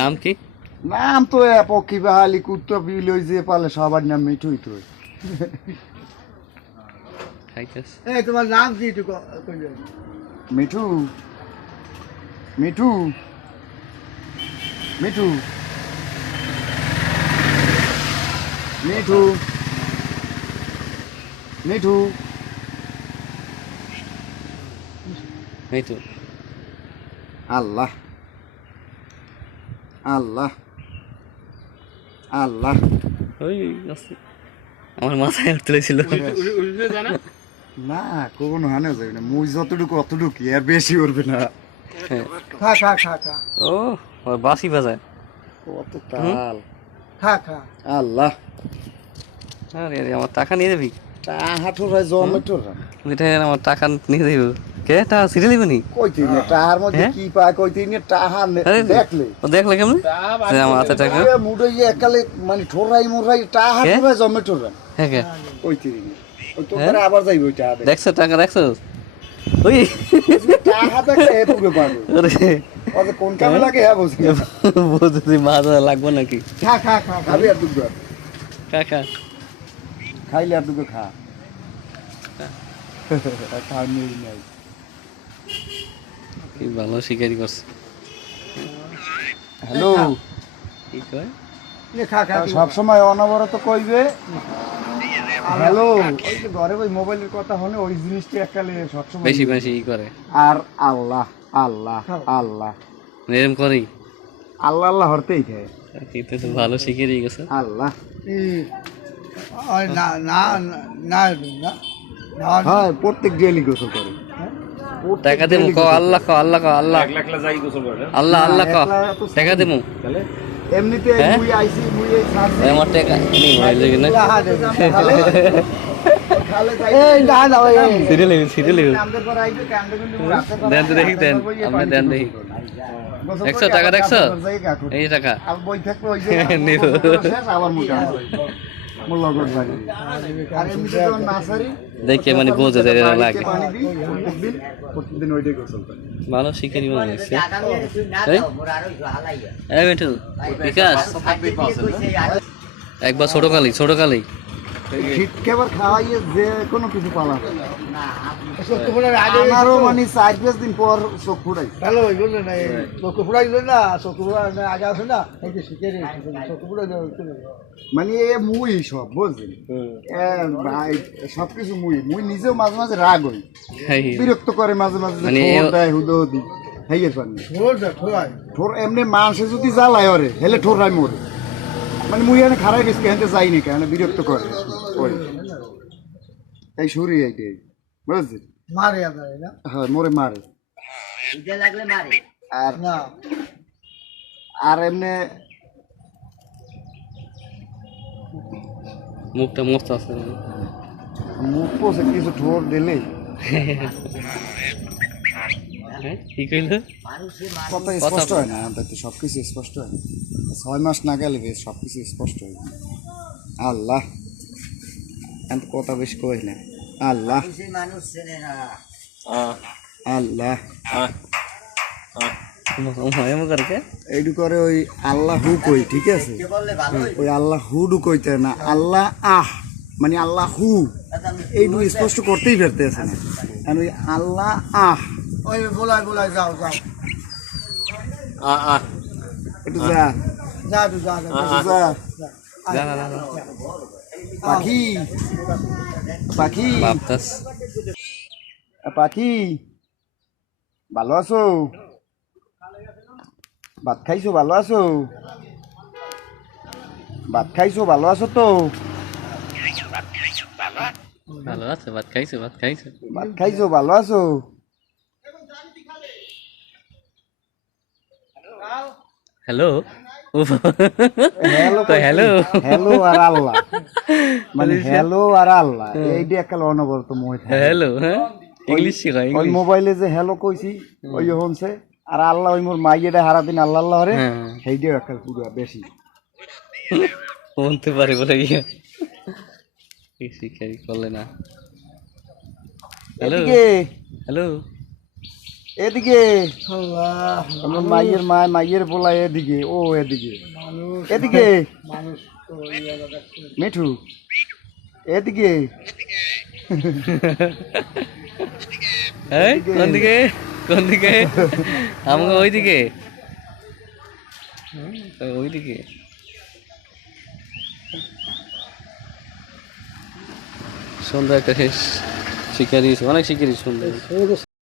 নাম কি? নাম তো পক্ষী বাহালি কুত্তা বিল ওই যে পালে সবার নাম মিঠুই তো। তোমার নাম কি? মিঠু মিঠু মিঠু মিঠু মিঠু মিঠু আল্লাহ আল্লাহ আল্লাহ ওই আমার মাথায় তুলেছিল না কোনো হানে যাবে না মুই যতটুকু অতটুকু আর বেশি উঠবে না। খা খা খা খা ও বাসি বাজায় কত তাল। খা খা আল্লাহ আরে আরে আমার টাকা নিয়ে যাবি? হাঁটুরাই জমেটোরা এটা আমার টাকা নিয়ে যাবো কে? টা সিরিয়াল দিবনি কইতে না টাহার মধ্যে কি পায় কইতে না টাহা দেখলে ও দেখলে কেমন আমার হাতে টাকা মুডই একালে মানে ঠোরাই মুরাই টাহা পুরো জমেটোরা হ্যাঁ কে কইতে না ওই তো করে আবার যাইব ওইটা দেখছ টাকা দেখছ ওই টাহা দেখলে এ পুরো পাবে আরে ওরে কোন কামে লাগে হ্যাঁ বুঝি বুঝতে মাথা লাগবে নাকি? খা খা খা খাবি আর দুধ কাকা খাইলে আর দুধ খা খা নেই নাই কি ভালো শিকারি করছে। হ্যালো কি কয়? খা খা সব সময় অনবরত কইবে হ্যালো। ওই যে ঘরে ওই মোবাইলের কথা হলে ওই জিনিসটা এককালে সবসময় বেশি বেশি ই করে আর আল্লাহ আল্লাহ আল্লাহ এরম করেই আল্লাহ আল্লাহ হরতেই খায়। এটা তো ভালো শিখে গেছে। আল্লাহ না না না না হ্যাঁ প্রত্যেক ডেলি গোসল করে। টাকা দেবো ক আল্লাহ ক আল্লাহ ক আল্লাহ আল্লাহ আল্লাহ ক টাকা দেবো এমনিতে মুই আইছি মুই এই ছাড়ছি আমার টাকা নেই ভাই লাগে না এই না না ওই সিরিয়াল সিরিয়াল আমাদের পর আইবে কান্দে কিন্তু দেন তো দেখি দেন আপনি দেন দেখি 100 টাকা দেখছো এই টাকা আর বই থাকবে ওই যে নিব শেষ আবার মোটা মোল্লা গড বাড়ি আর এমনিতে যখন নাসারি দেখে মানে বোঝা যায় না লাগে পানি দিই প্রতিদিন ওইটাই গোসল করে। ভালো শিকারি মনে হচ্ছে এই বেটু বিকাশ একবার ছোট কালি শীতকে আবার খাওয়াইয়ে যে কোনো কিছু পালা আমারও মানে 4-5 দিন পর চোখ ফুটাই ভালো ওই বললেন না চোখ ফুটাই দিলেন না চোখ ফুটা আগে আসে না এই যে শিখে চোখ ফুটাই মানে এ মুই সব বুঝলি সবকিছু মুই নিজেও মাঝে মাঝে রাগ হই বিরক্ত করে মাঝে মাঝে হুদি হেইয়ের পানি ঠোর এমনি মানুষে যদি জ্বালায় ওরে হেলে ঠোরাই মরে মানে মুই এনে খারাই গেছি হেঁটে যাইনি কেন বিরক্ত করে এই সুরি এইটাই বুঝলি মারে হ্যাঁ মোরে মারে আর না আর এমনি মুখটা মস্ত আছে মুখ পোষে কিছু ঠোর দিলে কি কইল কথা স্পষ্ট হয় না আমাদের তো সব কিছু স্পষ্ট হয় না 6 মাস না গেলে বেশ সব কিছু স্পষ্ট হয় না। আল্লাহ এত কথা বেশি কই না আল্লাহ আল্লাহ এইটু করে ওই আল্লাহ হু কই ঠিক আছে ওই আল্লাহ হুডু কইতে না আল্লাহ আহ মানে আল্লাহ হু এইটু স্পষ্ট করতেই পারতে আছে না কারণ ওই আল্লাহ আহ ওই বলাই যাও যাও একটু যা যা তুই যা যা পাখি পাখি পাখি ভালো আছো? ভাত খাইছো? ভালো আছো? ভাত খাইছো? ভালো আছো তো? ভালো আছে ভাত খাইছো ভাত খাইছো? ভালো আছো? হ্যালো হ্যালো হ্যালো হ্যালো আর আল্লাহ মানে হ্যালো আর আল্লাহ এইটা একাল অনবরত মই হ্যালো হ্যাঁ ইংলিশ শিখা ওই মোবাইলে যে হ্যালো কইছি ওই হনছে আর আল্লাহ ওই মোর মাইয়েটা হারা দিন আল্লাহ আল্লাহ রে সেইটাও একাল পুরো বেশি বলতে পারে বলে গিয়ে শিকারি করলে না হ্যালো এদিকে হ্যালো এদিকে আল্লাহ আমার মাইয়ের মা মাইয়ের বলা এদিকে ও এদিকে মানুষ এদিকে মানুষ তো দেখছে মিঠু এদিকে এই কোন দিকে কোন দিকে আমাকে ওইদিকে ওইদিকে সুন্দর একটা শিকারি অনেক শিকারি সুন্দর